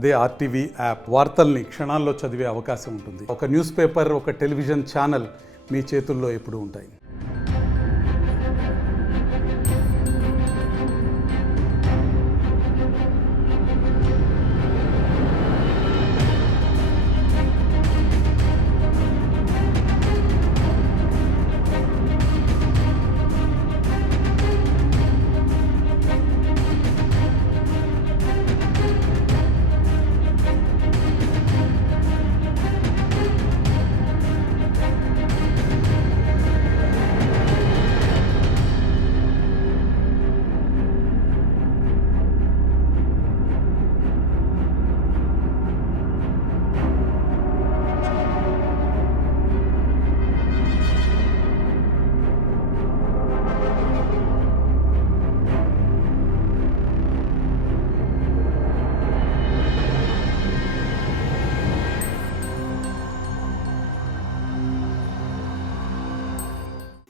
అదే RTV app వార్తల్ని క్షణాల్లో చదివే అవకాశం ఉంటుంది. ఒక న్యూస్ పేపర్, ఒక టెలివిజన్ ఛానల్ మీ చేతుల్లో ఎప్పుడూ ఉంటాయి.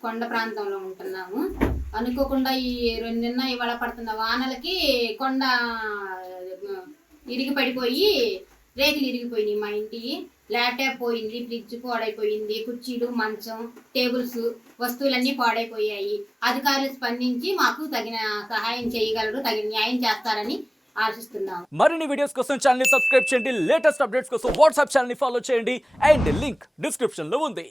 కొండ ప్రాంతంలో ఉంటున్నాము. అనుకోకుండా నిన్న ఇవాళ పడుతున్న వానలకి కొండ ఇరిగి పడిపోయి రేకులు ఇరిగిపోయినాయి. మా ఇంటి ల్యాప్టాప్ పోయింది, ఫ్రిడ్జ్ పాడైపోయింది, కుర్చీలు, మంచం, టేబుల్స్, వస్తువులన్నీ పాడైపోయాయి. అధికారులు స్పందించి మాకు తగిన సహాయం చేయగలరు, తగిన న్యాయం చేస్తారని ఆశిస్తున్నాము. మరిన్ని వీడియోస్ కోసం ఛానల్ ని సబ్స్క్రైబ్ చేయండి. లేటెస్ట్ అప్డేట్స్ కోసం వాట్సాప్ ఛానల్ ని ఫాలో చేయండి. అండ్ లింక్ డిస్క్రిప్షన్ లో ఉంది.